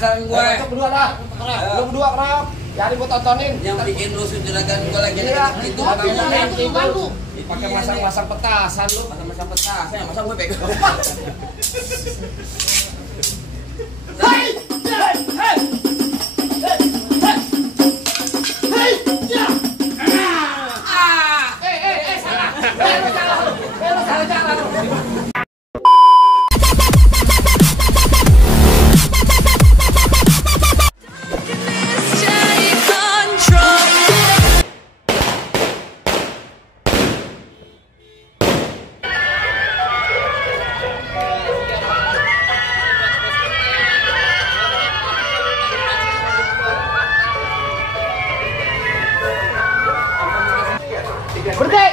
penasaran gue. Masuk berdua dah. Lu berdua kerap. Jadi gua tontonin. Yang bikin rusuh juragan gue lagi Itu itu. Pakai masang-masang petasan lu. Masang petasan, masa gue pegang. Hei! Berhenti!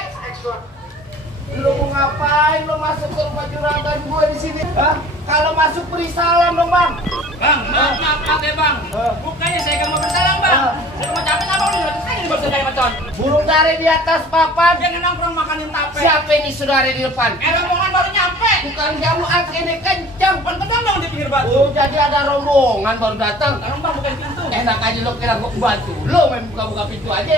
Lu mau ngapain lu masuk ke rumah juragan gue di sini? Hah? Kalau masuk beri salam dong, Bang. Bang, maaf ya bang. Bukannya saya gak mau bersalam bang. Saya mau capek apa lu? Saya ini baru saya macon. Burung dari di atas papan. Jangan nongkrong makanin tape. Siapa ini saudara di depan? Rombongan baru nyampe. Bukan jamu ini kencang. Pentedong dong di pinggir batu. Oh, jadi ada rombongan baru datang. Tolong bang bukain pintu. Enak aja lo kira gua bantu. Lo main buka-buka pintu aja.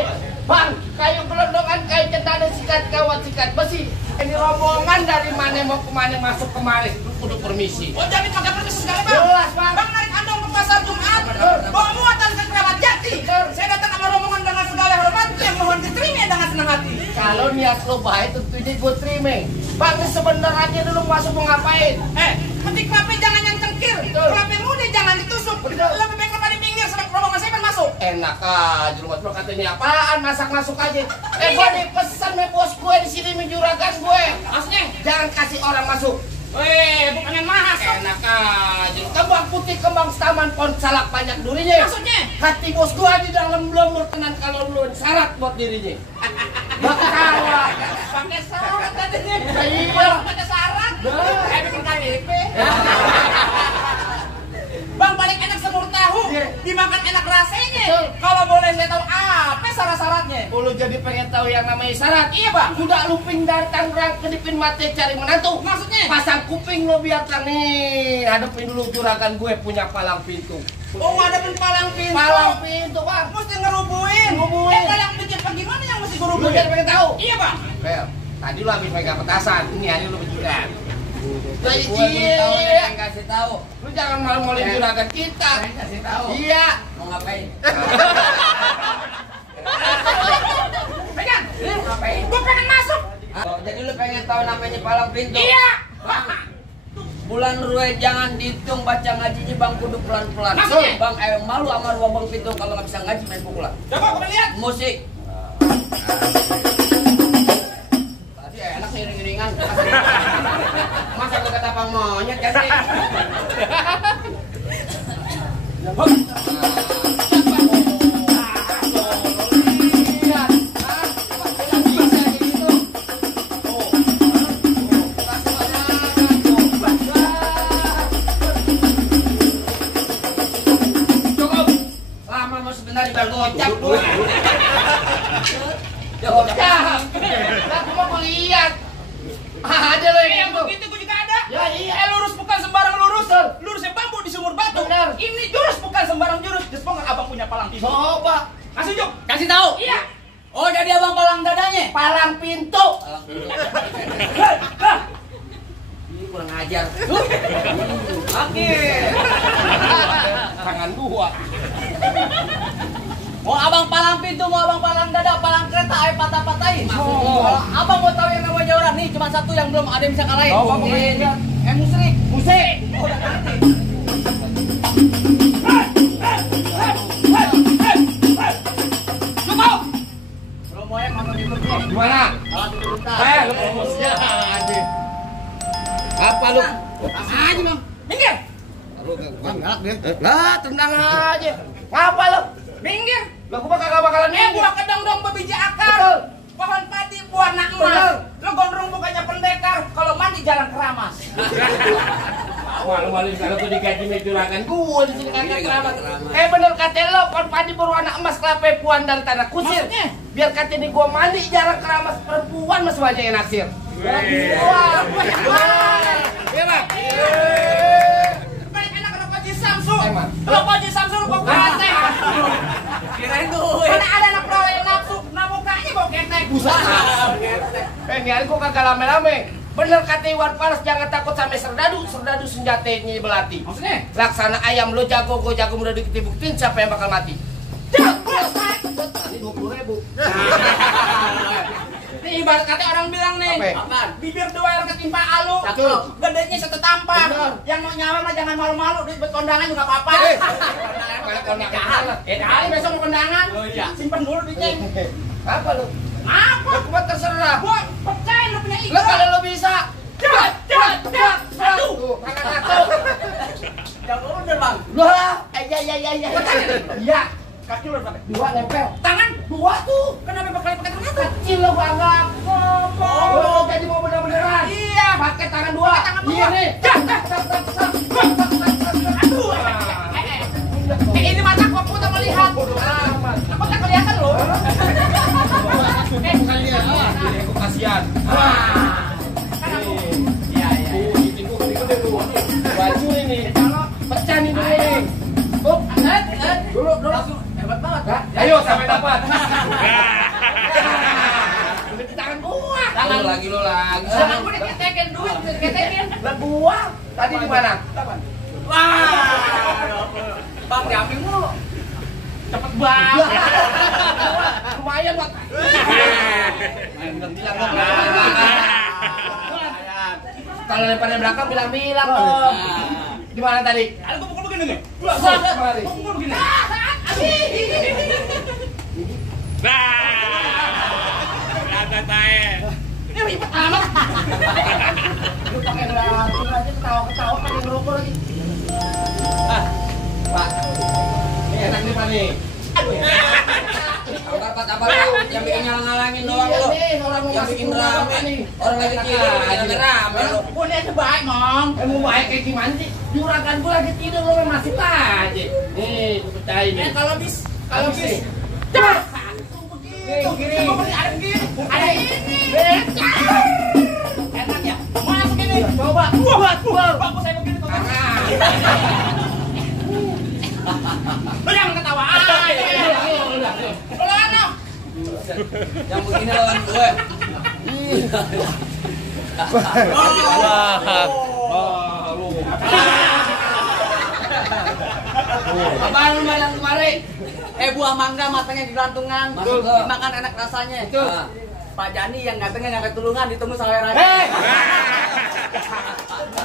Bang, kayu gelondongan, kayu cendana, sikat kawat, sikat besi. Ini rombongan dari mana mau kemana masuk kemari. Lu kudu permisi. Oh jadi pakai permisi segala bang. Jelas, Bang. Bang narik andong ke pasar Jumat. Bawa muatan ke Keramat Jati. Saya datang sama rombongan dengan segala hormat yang mohon diterima dengan senang hati. Kalau niat lo baik tentunya gue terima. Bang, ini sebenarnya dulu masuk mau ngapain? Petik kelapa jangan yang cengkir. Kelapa muda jangan ditusuk. Lebih baik kelapa di pinggir sebab rombongan saya kan masuk. Enak aja lu lo katanya apaan, masak masuk aja. Gue dipesan sama bos gue di sini menjuragan gue. Maksudnya? Jangan kasih orang masuk. Bukannya masuk. Enak aja. Kembang putih, kembang taman, pohon salak banyak durinya. Maksudnya? Hati bos gue di dalam belum berkenan kalau belum syarat buat dirinya. Bakawa. Pakai syarat tadinya. Iya. Pakai syarat. Bikin KTP. Bang paling enak semur tahu, dimakan enak rasanya. Kalau boleh saya tahu apa syarat-syaratnya? Lu jadi pengen tahu yang namanya syarat? Iya bang. Udah luping dari Tangerang kedipin mati cari menantu. Maksudnya? Pasang kuping lo biar nih. Hadapin dulu juragan gue punya palang pintu. Oh ngadepin palang pintu. Palang pintu bang. Mesti ngerubuhin. Palang pintu bagaimana yang mesti Lu ngerubuhin? jadi pengen tahu? Iya bang. Bel, tadi lu habis megang petasan. Ini hari lu bejuran. Iya. Kasih tahu. Lu jangan malu-maluin juragan kita. Kasih tahu. Iya. Mau ngapain? Pegang. Ngapain? Gue pengen masuk. Oh, jadi lu pengen tahu namanya palang pintu? Iya. Bang, bulan Rue jangan dihitung baca ngajinya bang kudu pelan-pelan. Maksudnya? Bang, malu sama dua bang pintu kalau nggak bisa ngaji main pukulan. Coba gue lihat. Musik. Tadi enak nih iring-iringan. Masa lu kata pang monyet kan sih? Gocap gue. Gocap. Lah gua mau lihat. Ada lo yang gitu. Begitu gue juga ada. Ya iya. Lurus bukan sembarang lurus. Lurusnya bambu di sumur batu. Benar. Ini jurus bukan sembarang jurus. Jespong abang punya palang pintu. Coba. Kasih Juk. Kasih tahu. Iya. Oh, jadi abang palang dadanya. Palang pintu. Palang pintu. Ini kurang ajar. Oke. Tangan gua. Mau abang palang pintu, mau abang palang dada, palang kereta, ayo patah-patahin. Kalau abang mau tahu yang namanya orang nih, cuma satu yang belum ada yang bisa kalahin. Oh, Bang, Ini. Musrik. Musik. Oh, udah ngerti. Cukup. Promonya mau dulu. Gimana? Lu promosinya aja. Apa lu? Aja bang. Minggir. Lu galak dia. Lah, tendang aja. Ngapa lu? Minggir. Lah gua kagak bakalan Buah kedong-dong bebiji akar. Betul. Pohon padi warna Betul. emas. Lo gondrong bukannya pendekar. Kalau mandi jarang keramas. Malu-malu kalau tuh digaji mencuragan gua di sini kagak Iya, keramat. keramat. Bener kata lo, pohon padi berwarna emas kelapa puan dari tanah kusir. Maksudnya? Biar kata ini gua mandi jarang keramas, perempuan masih banyak yang naksir. Wah, banyak banget. Iya, Bang. Paling enak ada Haji Samsu nafsu. Emang. Kalau Pak Haji Samsul kok ketek. Kirain duit. Mana ada anak perawan yang nafsu, nah mukanya bau ketek. Ini aku kagak rame-rame. Bener kata Iwan Fals, jangan takut sama serdadu senjatanya belati. Maksudnya? Laksana ayam lo jago, gue jago mudah dikit buktiin siapa yang bakal mati. Ini 20.000. Ini ibarat kata orang bilang nih, Apaan? bibir dua yang ketimpa alu, Cakep. gedenya satu tampar. Bener. Yang mau nyawa mah jangan malu-malu, duit buat kondangan juga apa-apa. Kalau kondangan. Kali besok mau kondangan, Oh iya. simpen dulu duitnya. Apa lu? Apa? Aku mah terserah. Gua pecahin lu punya Lo ikan. kalau lo bisa. Aduh. Tuh, tangan aku. Yang bener bang. Lah, iya. Iya. Kaki lu berapa? 2 nempel. Tangan? 2 tuh. Kenapa pakai tangan apa? Kecil lo banget. Oh, jadi mau bener-beneran. Iya. Pakai tangan 2. Pakai tangan dua. Iya nih. Aduh. Ini mata aku tak melihat. Aku tak kelihatan loh. Aku kasihan. Iya. Baju ini. Pecah nih dulu nih. Oh, dulu. Langsung hebat banget. Hah? Ayo sampai dapat. Udah di tangan gua. Tangan. Lo lagi. Tangan gue diketekin duit, diketekin. Lah gua. Tadi di mana? Wah. Bang diambil mulu. Cepet banget. Lumayan buat. Kalau depannya belakang bilang-bilang dong. Di mana tadi? Ada gue pukul begini nih. Kemari. Pukul begini. Ini ribet amat. Lu pakai ngelakuin aja ketawa-ketawa pakai ngerokok lagi. Pak. Ini enak nih Pak nih. Apa lu yang bikin ngalang-ngalangin doang Iya lu. nih, orang mau Yang masuk bikin rumah rame. Bapak nih. Orang lagi tidur bikin rame lu. Gue ini aja baik, Mong. Mau baik kayak gimana sih? Juragan gua lagi tidur lu masih aja. Nih, gua pecahin nih. Kalau bis. Habis nih. Cepat. Nih, kiri. Ada begini. Ada ini. Enak ya. Mau langsung gini. Coba. Bagus saya begini. Tangan. Lu jangan ketawa. Yang begini lawan gue. Apaan lu yang kemarin? Buah mangga matangnya di gelantungan. Betul. Dimakan enak rasanya. Betul. Nah, Pak Jani yang gantengnya nggak ketulungan ditemu sawerannya. Hei!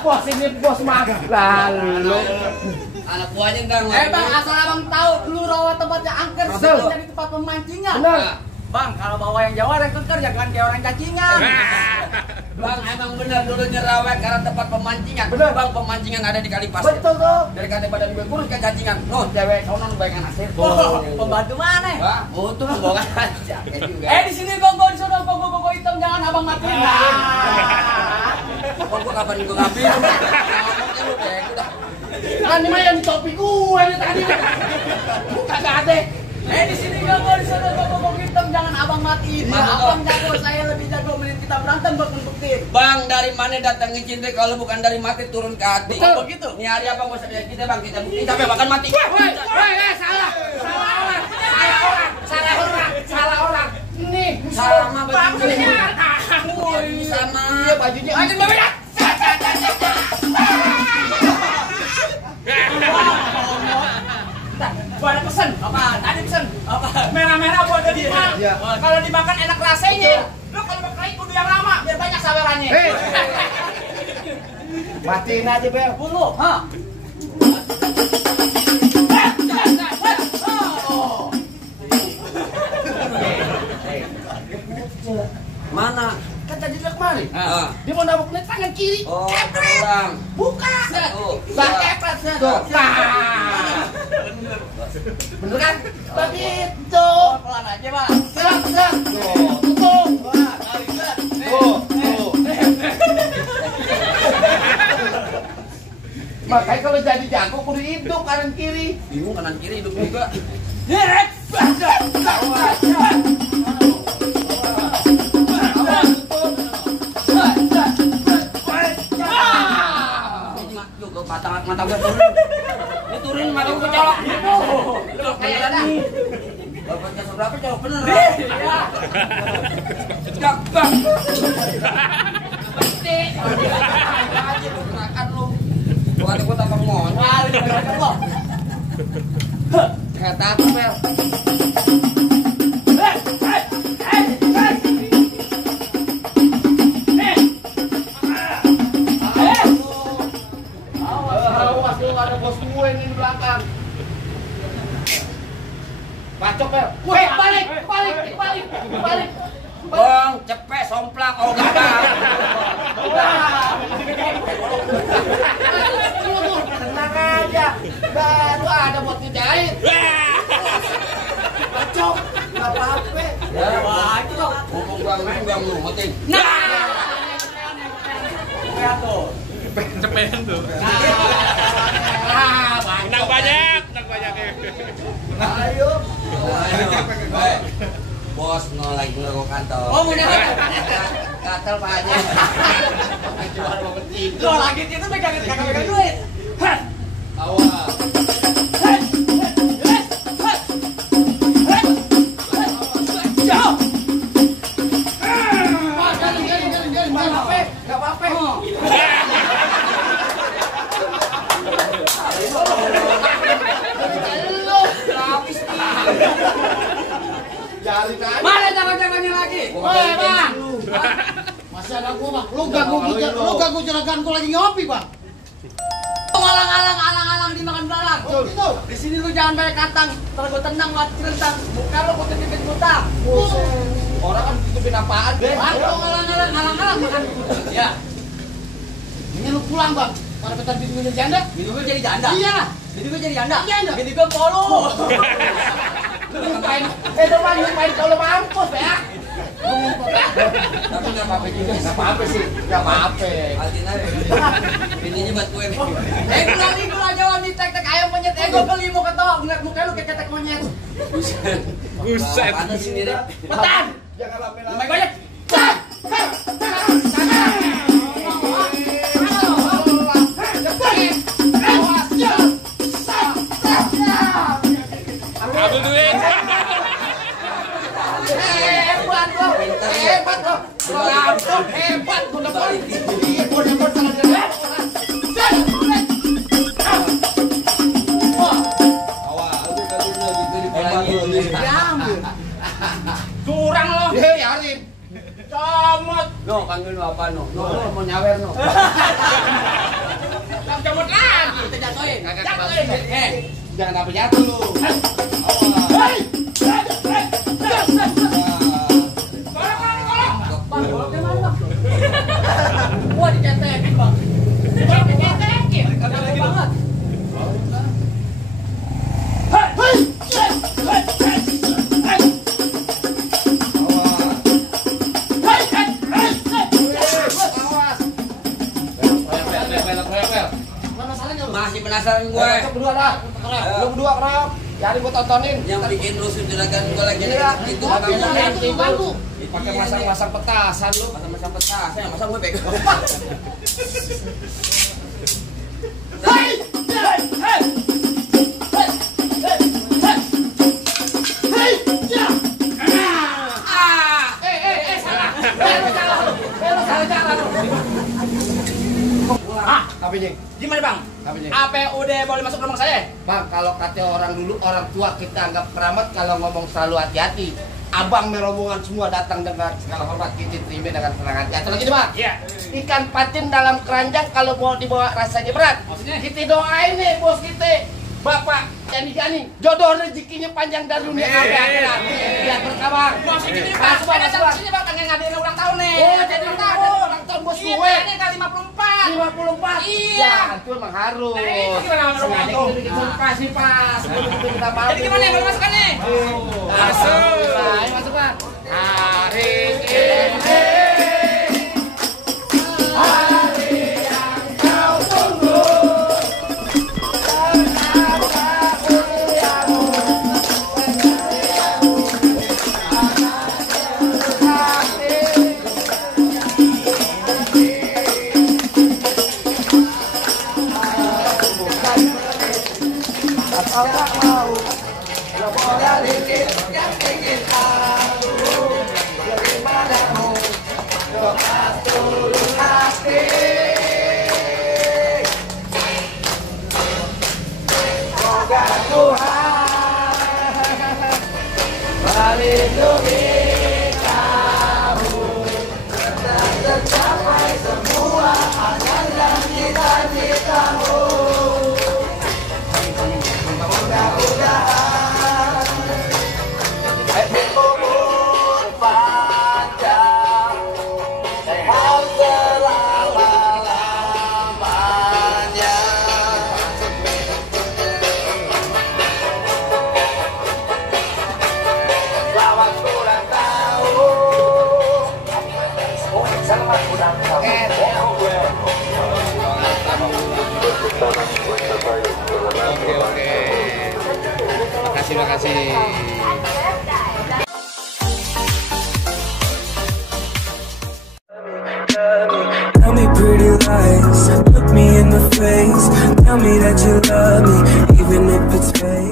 Bos ini bos mah. Lalu. Anak buahnya enggak Bang, asal abang tahu dulu rawa tempatnya angker Betul. situ jadi tempat pemancingan. Benar. Nah, Bang, kalau bawa yang Jawa yang keker jangan kayak orang cacingan. Bang, emang benar dulu nyerawet karena tempat pemancingan. Benar. Bang, pemancingan ada di kali pasir. Betul tuh. Dari kata badan gue kurus ke cacingan. Oh, cewek sono bayangan asir. Pembantu mana? Wah, tuh bawa aja. Di sini gonggong di sono gonggong hitam jangan abang matiin. Oh, gua kapan gua ngambil? Ngomongnya lu kayak udah. Kan ini mah yang di topi gue nih tadi. Kagak ada. Di sini gonggong di sono gonggong hitam jangan abang matiin. Abang jago, saya lebih jago mending kita berantem buat membuktiin. Bang, dari mana datangnya cinta kalau bukan dari mati turun ke hati? Betul. Begitu. Nih hari apa mau saya kita bang kita buktiin sampai makan mati. Woi, salah. Salah orang. Ini Sama bajunya. bajunya. Sama. Iya bajunya. Anjing bebek. Gua ada pesen. Apaan? Tadi pesen. Apa? Merah-merah buat dimakan. Iya. Kalau dimakan enak rasanya. Lu kalau makan kudu yang lama biar banyak sawerannya. Hei. Matiin aja Bel. Bulu, ha? Mana? Kan tadi dia kemari. Ah. Dia mau nabok nih tangan kiri. Oh, Kepret. orang. Buka. Oh, Lah iya. kepret. Tuh. Nah. Bener kan? Begitu. Pelan aja, Bang. Tuh, tutup. Tuh. Makanya kalau jadi jago kudu hidup kanan kiri. Bingung kanan kiri hidup juga. Mata gua turun. Ini turun berapa jauh bener. Iya. Gampang. Pasti. Aja lu gerakan lu. Bukan gua tambah mon. Kata apa, Bel? Awas lu ada bos gue ini di belakang. Bacok, Bel. Balik. Bong, cepet somplak oh gagal. Tenang aja. Baru ada buat ngejahit. Bacok. Enggak apa-apa. Ya, bacok. Mumpung gua main gua ngumutin. Cepetan tuh. Menang banyak ya. Ayo. Bos no lagi ngerokok kantor. Oh, bener. Gatel Pak Haji. Jual banget itu. Lo lagi itu megang duit. Awas. Enggak apa-apa. Jari aja. Mana jangan-jangannya lagi? Woi, Bang. Masih ada gua, Bang. Lu ganggu juragan gua lagi ngopi, Bang. Alang-alang dimakan belalang. Itu. Di sini lu jangan banyak kantang. Kalau gua tendang mati rentang. Muka lu gua tutupin buta. Orang kan tutupin apaan, Be? Bang, lu alang-alang makan. Ya. Ini lu pulang, Bang. Pada petar bini lu janda. Bini gua jadi janda. Iya lah. Bini gua jadi janda. Janda. Bini gua polo. Ngapain? Ngapain kalau mampus, ya? Tapi enggak apa-apa juga. Enggak apa-apa sih. Enggak apa-apa. Altina deh. Bininya buat gue. Gula jawab di tek-tek ayam monyet. Gua beli mau ketok. Ngeliat muka lu kayak ketek monyet. Buset. Panas sendiri. Petan. Jangan lama-lama. Main gojek. Ambil duit. Hebat lo. Hebat lo dapat. Iya, gua dapat tangan dia. Curang lo. Yarin. Comot. No, kangen apa no? No, mau nyawer no. Comot lagi. Kita jatuhin. Jatuhin. Jangan sampai jatuh lu. Bang, goloknya mana, Bang? Gua dicetekin, Bang. Dicetekin. Kagak banget. Masih penasaran gue. Berdua dah. Lu berdua kerap. Jadi gua tontonin. Yang bikin rusuh juragan gue lagi Iya. itu Bantu. Pakai masang-masang petasan lu. masa petasan, masa gue pegang. Apa ini? Gimana, Bang? Apa ini? APUD boleh masuk rumah saya? Bang, kalau kata orang dulu, orang tua kita anggap keramat, kalau ngomong selalu hati-hati. Abang merombongan semua datang dengan segala hormat, kita terima dengan senang hati. Atau lagi, Bang? Iya. Ikan patin dalam keranjang kalau mau dibawa rasanya berat. Maksudnya? Kita doain nih bos kita, Bapak Jani, jodoh rezekinya panjang dari dunia akhirat. Biar berkabar. Bos ini nih, Masuk, Pak. Bang, Datang masuk, ke sini, Bang. Pengen ngadain ulang tahun nih. Oh, jadi ulang tahun bos Iya, gue. ini kali 54. 54. Iya. Ya, itu emang harus. Nah, itu gimana sama Sengaja rumah kita tuh? bikin surprise nih, Pas. Begitu kita mau. Jadi gimana kalau masukkan nih? Masuk. Ayo masuk, Pak. Hari ini Yang melindungi kamu. Tetap tercapai semua angan dan cita-citamu. Mudah-mudahan umur panjang, sehat selama-lamanya. Selamat ulang tahun. Selamat ulang tahun. Oke. Makasih. Tell me pretty lies, look me in the face. Tell me that you love me, even if it's fake.